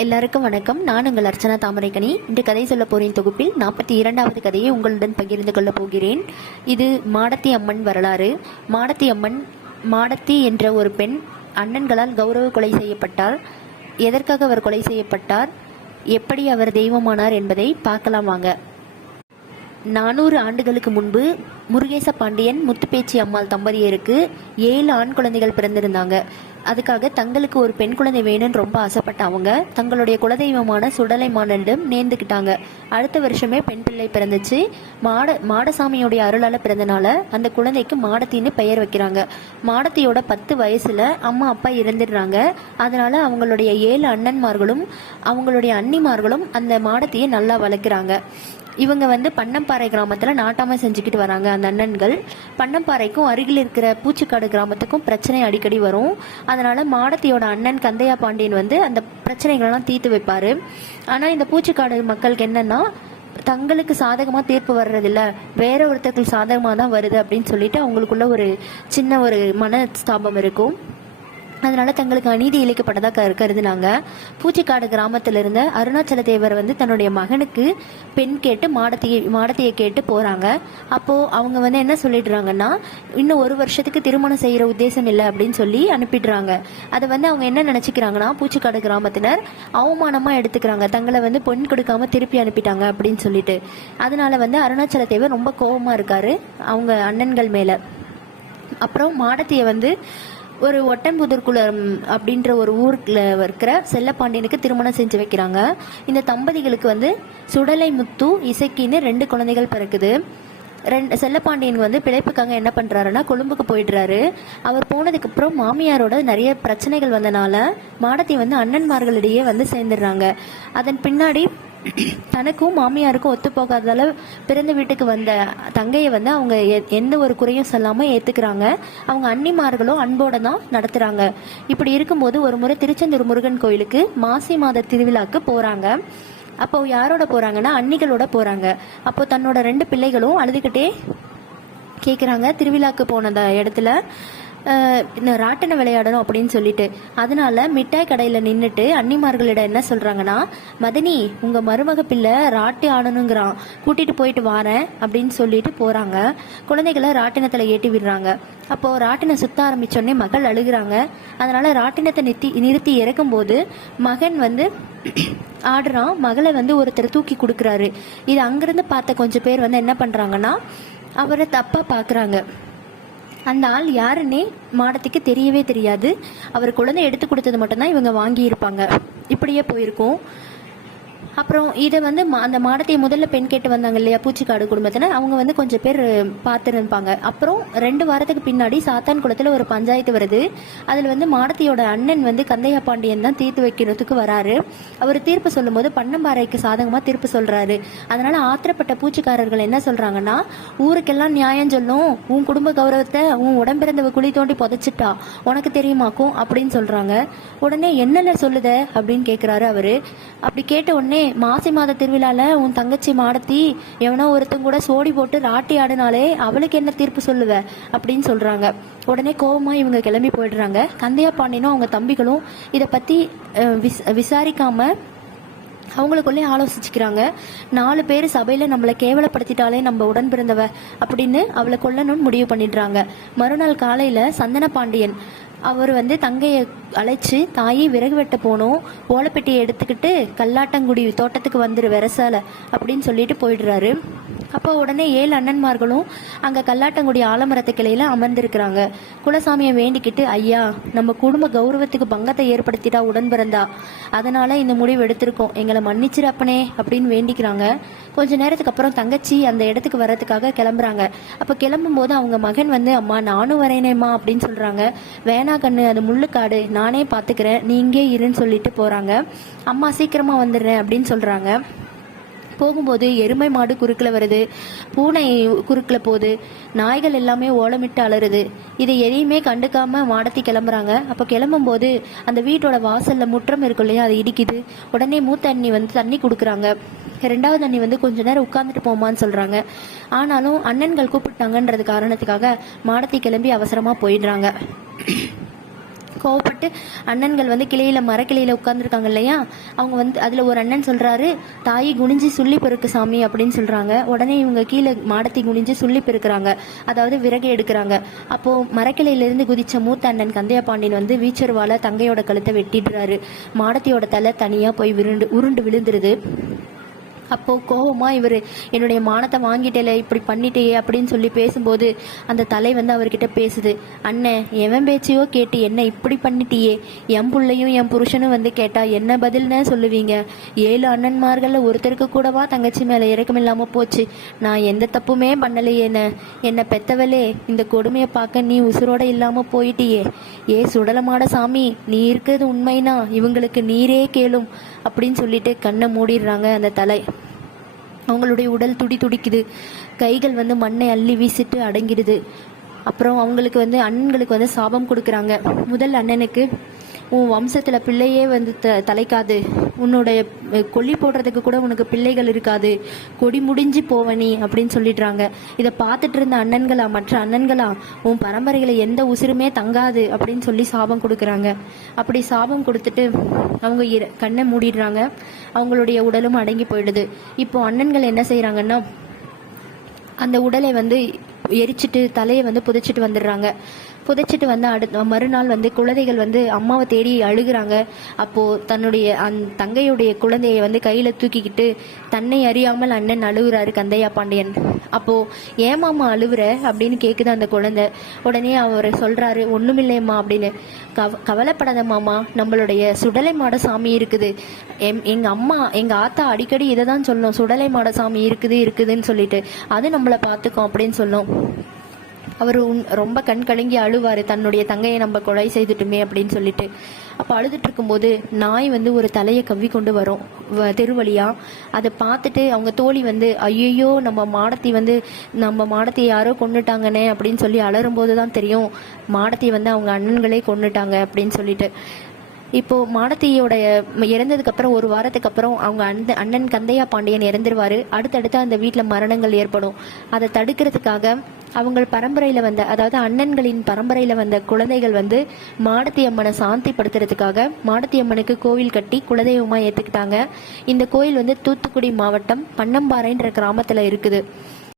எல்லாருக்கும் வணக்கம். நான் உங்கள் அர்ச்சனா தாமரைக்கணி இன்று கதை சொல்ல போரின் தொகுப்பில் நாற்பத்தி இரண்டாவது கதையை உங்களுடன் பகிர்ந்து கொள்ளப் போகிறேன். இது மாடத்தி அம்மன் வரலாறு. மாடத்தி அம்மன் மாடத்தி என்ற ஒரு பெண் அண்ணன்களால் கௌரவ கொலை செய்யப்பட்டார் எதற்காக அவர் கொலை செய்யப்பட்டார்? எப்படி அவர் தெய்வமானார் என்பதை பார்க்கலாம் வாங்க. நானூறு ஆண்டுகளுக்கு முன்பு முருகேச பாண்டியன் முத்துப்பேச்சி அம்மாள் தம்பதியருக்கு ஏழு ஆண் குழந்தைகள் பிறந்திருந்தாங்க. அதுக்காக தங்களுக்கு ஒரு பெண் குழந்தை வேணும்னு ரொம்ப ஆசைப்பட்ட அவங்க தங்களுடைய குலதெய்வமான சுடலை மாடனிடம் நேர்ந்துக்கிட்டாங்க அடுத்த வருஷமே பெண் பிள்ளை பிறந்துச்சு. மாட மாடசாமியோடைய அருளால பிறந்தனால அந்த குழந்தைக்கு மாடத்தின்னு பெயர் வைக்கிறாங்க. மாடத்தியோட பத்து வயசுல அம்மா அப்பா இறந்துடுறாங்க. அதனால அவங்களுடைய ஏழு அண்ணன்மார்களும் அவங்களுடைய அண்ணிமார்களும் அந்த மாடத்தியை நல்லா வளர்க்குறாங்க. இவங்க வந்து பண்ணம்பாறை கிராமத்தில் நாட்டாமை செஞ்சுக்கிட்டு வராங்க அந்த அண்ணன்கள். பண்ணம்பாறைக்கும் அருகில் இருக்கிற பூச்சிக்காடு கிராமத்துக்கும் பிரச்சனை அடிக்கடி வரும். அதனால் மாடத்தியோட அண்ணன் கந்தையா பாண்டியன் வந்து அந்த பிரச்சனைகளெல்லாம் தீர்த்து வைப்பார். ஆனால் இந்த பூச்சிக்காடு மக்களுக்கு என்னென்னா தங்களுக்கு சாதகமாக தீர்ப்பு வர்றதில்ல. வேற ஒருத்தருக்கு சாதகமாக தான் வருது அப்படின்னு சொல்லிட்டு அவங்களுக்குள்ள ஒரு சின்ன ஒரு மனஸ்தாபம் இருக்கும். அதனால தங்களுக்கு அநீதி இழைக்கப்பட்டதாக கருதுனாங்க. பூச்சிக்காடு கிராமத்தில் இருந்த அருணாச்சல தேவர் வந்து தன்னுடைய மகனுக்கு பெண் கேட்டு மாடத்தையை மாடத்தையை கேட்டு போறாங்க. அப்போ அவங்க வந்து என்ன சொல்லிடுறாங்கன்னா இன்னும் ஒரு வருஷத்துக்கு திருமணம் செய்யற உத்தேசம் இல்லை அப்படின்னு சொல்லி அனுப்பிடுறாங்க. அதை வந்து அவங்க என்ன நினைச்சுக்கிறாங்கன்னா பூச்சிக்காடு கிராமத்தினர் அவமானமா எடுத்துக்கிறாங்க. தங்களை வந்து பொன் கொடுக்காம திருப்பி அனுப்பிட்டாங்க அப்படின்னு சொல்லிட்டு. அதனால வந்து அருணாச்சல தேவர் ரொம்ப கோபமா இருக்காரு அவங்க அண்ணன்கள் மேல. அப்புறம் மாடத்தையை வந்து ஒரு ஒட்டம்புதூர்குளம் அப்படின்ற ஒரு ஊருக்குள்ள இருக்கிற செல்லப்பாண்டியனுக்கு திருமணம் செஞ்சு வைக்கிறாங்க. இந்த தம்பதிகளுக்கு வந்து சுடலை முத்து இசைக்கின்னு ரெண்டு குழந்தைகள் பிறக்குது. ரெண்டு செல்லப்பாண்டியன் வந்து பிழைப்புக்காக என்ன பண்ணுறாருன்னா கொழும்புக்கு போயிடுறாரு. அவர் போனதுக்கப்புறம் மாமியாரோட நிறைய பிரச்சனைகள் வந்தனால மாடத்தை வந்து அண்ணன்மார்களிடையே வந்து சேர்ந்துடுறாங்க. அதன் பின்னாடி தனக்கும் மாமியாருக்கும் ஒத்து போகாததால பிறந்த வீட்டுக்கு வந்த தங்கையை வந்து அவங்க எ- எந்த ஒரு குறையும் சொல்லாம ஏத்துக்கிறாங்க. அவங்க அன்னிமார்களும் அன்போட தான் நடத்துறாங்க. இப்படி இருக்கும்போது ஒரு முறை திருச்செந்தூர் முருகன் கோயிலுக்கு மாசி மாத திருவிழாக்கு போறாங்க. அப்போ யாரோட போறாங்கன்னா அன்னிகளோட போறாங்க. அப்போ தன்னோட ரெண்டு பிள்ளைகளும் அழுதுகிட்டே கேட்குறாங்க திருவிழாக்கு போனத இடத்துல ராட்டனை விளையாடணும் அப்படின்னு சொல்லிட்டு. அதனால மிட்டாய் கடையில் நின்றுட்டு அன்னிமார்களிடம் என்ன சொல்கிறாங்கன்னா மதனி உங்கள் மருமக பிள்ளை ராட்டி ஆடணுங்கிறான். கூட்டிகிட்டு போயிட்டு வாரேன் அப்படின்னு சொல்லிட்டு போகிறாங்க குழந்தைகளை ராட்டினத்தில் ஏற்றி விடுறாங்க. அப்போது ராட்டினம் சுத்த ஆரம்பித்தோடனே மகள் அழுகுறாங்க. அதனால் ராட்டினத்தை நிறுத்தி நிறுத்தி இறக்கும்போது மகன் வந்து ஆடுறான். மகளை வந்து ஒருத்தர் தூக்கி கொடுக்குறாரு. இது அங்கேருந்து பார்த்த கொஞ்சம் பேர் வந்து என்ன பண்ணுறாங்கன்னா அவரை தப்பாக பார்க்குறாங்க அந்த ஆள் யாருன்னே மாடத்துக்கு தெரியவே தெரியாது. அவர் குழந்தை எடுத்து கொடுத்தது மட்டும்தான் இவங்க வாங்கியிருப்பாங்க. இப்படியே போயிருக்கோம். அப்புறம் இதை வந்து மா- அந்த மாடத்தை முதல்ல பெண் கேட்டு வந்தாங்க இல்லையா? பூச்சிக்காடு குடும்பத்தினர். அவங்க வந்து கொஞ்சம் பேர் பார்த்துருப்பாங்க அப்புறம் ரெண்டு வாரத்துக்கு பின்னாடி சாத்தான் குளத்தில் ஒரு பஞ்சாயத்து வருது. அதில் வந்து மாடத்தையோட அண்ணன் வந்து கந்தையா பாண்டியன் தான் தீர்த்து வைக்கிறதுக்கு வராரு. அவர் தீர்ப்பு சொல்லும்போது பன்னம்பாறைக்கு சாதகமாக தீர்ப்பு சொல்கிறாரு அதனால ஆத்திரப்பட்ட பூச்சிக்காரர்கள் என்ன சொல்கிறாங்கன்னா ஊருக்கெல்லாம் நியாயம் சொல்லும். உன் குடும்ப கௌரவத்தை உன் உடம்பிறந்தவ குழி தோண்டி புதைச்சிட்டா. உனக்கு தெரியுமாக்கும்? அப்படின்னு சொல்கிறாங்க உடனே என்னல சொல்லுத? அப்படின்னு கேட்குறாரு அவர். அப்படி கேட்ட உடனே மாசி மாத திருவிழால உன் தங்கச்சி மாடத்தி எவனோ ஒருத்தன் கூட சோடி போட்டு ராட்டி ஆடினாலே அவளுக்கு என்ன தீர்ப்பு சொல்லுவ? அப்படின்னு சொல்றாங்க. உடனே கோவமா இவங்க கிளம்பி போயிடுறாங்க. கந்தையா பாண்டியனும் அவங்க தம்பிகளும் இதை பத்தி விஸ்- விசாரிக்காம அவங்களுக்குள்ளே ஆலோசிச்சுக்கிறாங்க. நாலு பேர் சபையில் நம்மளை கேவலப்படுத்திட்டாலே நம்ம உடன் பிறந்தவ அப்படின்னு அவளை கொல்லணும்னு முடிவு பண்ணிடுறாங்க. மறுநாள் காலையில் சந்தன பாண்டியன் அவர் வந்து தங்கையை அழைச்சி தாயி விறகு வெட்ட போனோம். ஓலைப்பெட்டியை எடுத்துக்கிட்டு கல்லாட்டங்குடி தோட்டத்துக்கு வந்துரு வெரசால அப்படின்னு சொல்லிட்டு போயிடுறாரு. அப்போ உடனே ஏழு அண்ணன்மார்களும் அங்கே கல்லாட்டங்குடி ஆலமரத்து கிளையில அமர்ந்திருக்கிறாங்க. குலசாமியை வேண்டிக்கிட்டு ஐயா நம்ம குடும்ப கௌரவத்துக்கு பங்கத்தை ஏற்படுத்திட்டா உடன் பிறந்தா. அதனால இந்த முடிவு எடுத்திருக்கோம். எங்களை மன்னிச்சிரு அப்பனே அப்படின்னு வேண்டிக்கிறாங்க. கொஞ்ச நேரத்துக்கு அப்புறம் தங்கச்சி அந்த இடத்துக்கு வர்றதுக்காக கிளம்புறாங்க. அப்போ கிளம்பும்போது அவங்க மகன் வந்து அம்மா நானும் வரேனேம்மா அப்படின்னு சொல்றாங்க. வேணா கண்ணு அது முள்ளுக்காடு. நானே பார்த்துக்கிறேன் நீ இங்கே இருன்னு சொல்லிட்டு போறாங்க. அம்மா சீக்கிரமா வந்துடுறேன் அப்படின்னு சொல்றாங்க. போகும்போது எருமை மாடு குறுக்கில் வருது பூனை குறுக்கில் போகுது நாய்கள் எல்லாமே ஓலமிட்டு அலறுது. இதை எதையுமே கண்டுக்காம மாடத்தி கிளம்புறாங்க. அப்போ கிளம்பும்போது அந்த வீட்டோட வாசலில் முற்றம் இருக்கும் இல்லையா அது இடிக்குது. உடனே மூத்த அண்ணி வந்து தண்ணி கொடுக்குறாங்க. ரெண்டாவது அண்ணி வந்து கொஞ்ச நேரம் உட்காந்துட்டு போமான்னு சொல்கிறாங்க ஆனாலும் அண்ணன்கள் கூப்பிட்டாங்கன்றது காரணத்துக்காக மாடத்தி கிளம்பி அவசரமாக போயிடுறாங்க. கோவப்பட்டு அண்ணன்கள் வந்து கிளையில மரக்கிளையில உட்கார்ந்துருக்காங்க இல்லையா? அவங்க வந்து அதுல ஒரு அண்ணன் சொல்றாரு தாயை குனிஞ்சு சுள்ளி பெருக்கு சாமி அப்படின்னு சொல்றாங்க. உடனே இவங்க கீழே மாடத்தை குனிஞ்சு சுள்ளி பெருக்குறாங்க. அதாவது விறகு எடுக்கிறாங்க. அப்போ மரக்கிளையில இருந்து குதிச்ச மூத்த அண்ணன் கந்தையா பாண்டியன் வந்து வீச்சர்வால தங்கையோட கழுத்தை வெட்டிடுறாரு. மாடத்தியோட தலை தனியா போய் விருண்டு உருண்டு விழுந்துருது. அப்போ கோபமா இவர் என்னுடைய மானத்தை வாங்கிட்டேல இப்படி பண்ணிட்டேயே அப்படின்னு சொல்லி பேசும்போது அந்த தலை வந்து அவர்கிட்ட பேசுது. அண்ணன் எவன் பேச்சையோ கேட்டு என்ன இப்படி பண்ணிட்டியே? என் பிள்ளையும் என் புருஷனும் வந்து கேட்டா என்ன பதில்னு சொல்லுவீங்க? ஏழு அண்ணன்மார்கள்ல ஒருத்தருக்கு கூடவா தங்கச்சி மேல இறக்கம் இல்லாம போச்சு? நான் எந்த தப்புமே பண்ணலையேன்னு என்னை பெத்தவளே இந்த கொடுமையை பார்க்க நீ உசுரோட இல்லாம போயிட்டியே. ஏ சுடலமாட சாமி நீ இருக்கிறது உண்மைனா இவங்களுக்கு நீரே கேளும். அப்படின்னு சொல்லிட்டு கண்ணை மூடிடுறாங்க அந்த தலை. அவங்களுடைய உடல் துடி துடிக்குது. கைகள் வந்து மண்ணை அள்ளி வீசிட்டு அடங்கிடுது. அப்புறம் அவங்களுக்கு வந்து அண்ணன்களுக்கு வந்து சாபம் கொடுக்குறாங்க. முதல் அண்ணனுக்கு உன் வம்சத்துல பிள்ளையே வந்து த தலைக்காது. உன்னுடைய கொல்லி போடுறதுக்கு கூட உனக்கு பிள்ளைகள் இருக்காது. கொடி முடிஞ்சு போவனி அப்படின்னு சொல்லிடுறாங்க. இதை பார்த்துட்டு இருந்த அண்ணன்களா மற்ற அண்ணன்களா உன் பரம்பரையில எந்த உசிருமே தங்காது அப்படின்னு சொல்லி சாபம் கொடுக்குறாங்க. அப்படி சாபம் கொடுத்துட்டு அவங்க இர- கண்ணை மூடிடுறாங்க. அவங்களுடைய உடலும் அடங்கி போயிடுது. இப்போ அண்ணன்கள் என்ன செய்கிறாங்கன்னா அந்த உடலை வந்து எரிச்சிட்டு தலையை வந்து புதைச்சிட்டு வந்துடுறாங்க. புதைச்சிட்டு வந்து அடுத்த மறுநாள் வந்து குழந்தைகள் வந்து அம்மாவை தேடி அழுகுறாங்க. அப்போ தன்னுடைய அந் தங்கையுடைய குழந்தையை வந்து கையில தூக்கிக்கிட்டு தன்னை அறியாமல் அண்ணன் அழுகுறாரு கந்தையா பாண்டியன். அப்போ ஏமாமா அழுவுற? அப்படின்னு கேக்குது அந்த குழந்தை. உடனே அவர் சொல்றாரு ஒண்ணுமில்லையம்மா அப்படின்னு. கவ கவலைப்படாத மாமா நம்மளுடைய சுடலை மாட சாமி இருக்குது. எம் எங்க அம்மா எங்க ஆத்தா அடிக்கடி இதை தான் சொல்லும். சுடலை மாட சாமி இருக்குது இருக்குதுன்னு சொல்லிட்டு அது நம்மளை பார்த்துக்கும் அப்படின்னு சொல்லும் அவர் உன் ரொம்ப கண் கலங்கி அழுவார். தன்னுடைய தங்கையை நம்ம கொலை செய்துட்டுமே அப்படின்னு சொல்லிட்டு. அப்போ அழுதுட்டு இருக்கும்போது நாய் வந்து ஒரு தலையை கவ்வி கொண்டு வரும். வ- அதை பார்த்துட்டு அவங்க தோழி வந்து ஐயோ நம்ம மாடத்தி வந்து நம்ம மாடத்தை யாரோ கொன்னுட்டாங்கனே அப்படின்னு சொல்லி அலறும்போது தான் தெரியும். மாடத்தை வந்து அவங்க அண்ணன்களே கொண்டுட்டாங்க அப்படின்னு சொல்லிட்டு. இப்போ மாடத்தியோடைய இறந்ததுக்கு அப்புறம் ஒரு வாரத்துக்கு அப்புறம் அவங்க அந்த அண்ணன் கந்தையா பாண்டியன் இறந்துருவாரு. அடுத்தடுத்து அந்த வீட்டில் மரணங்கள் ஏற்படும். அதை தடுக்கிறதுக்காக அவங்க பரம்பரையில வந்த அதாவது அண்ணன்களின் பரம்பரையில வந்த குழந்தைகள் வந்து மாடத்தி அம்மனை சாந்திப்படுத்துறதுக்காக மாடத்தி அம்மனுக்கு கோவில் கட்டி குலதெய்வமா ஏத்துக்கிட்டாங்க. இந்த கோயில் வந்து தூத்துக்குடி மாவட்டம் பன்னம்பாறைன்ற கிராமத்துல இருக்குது.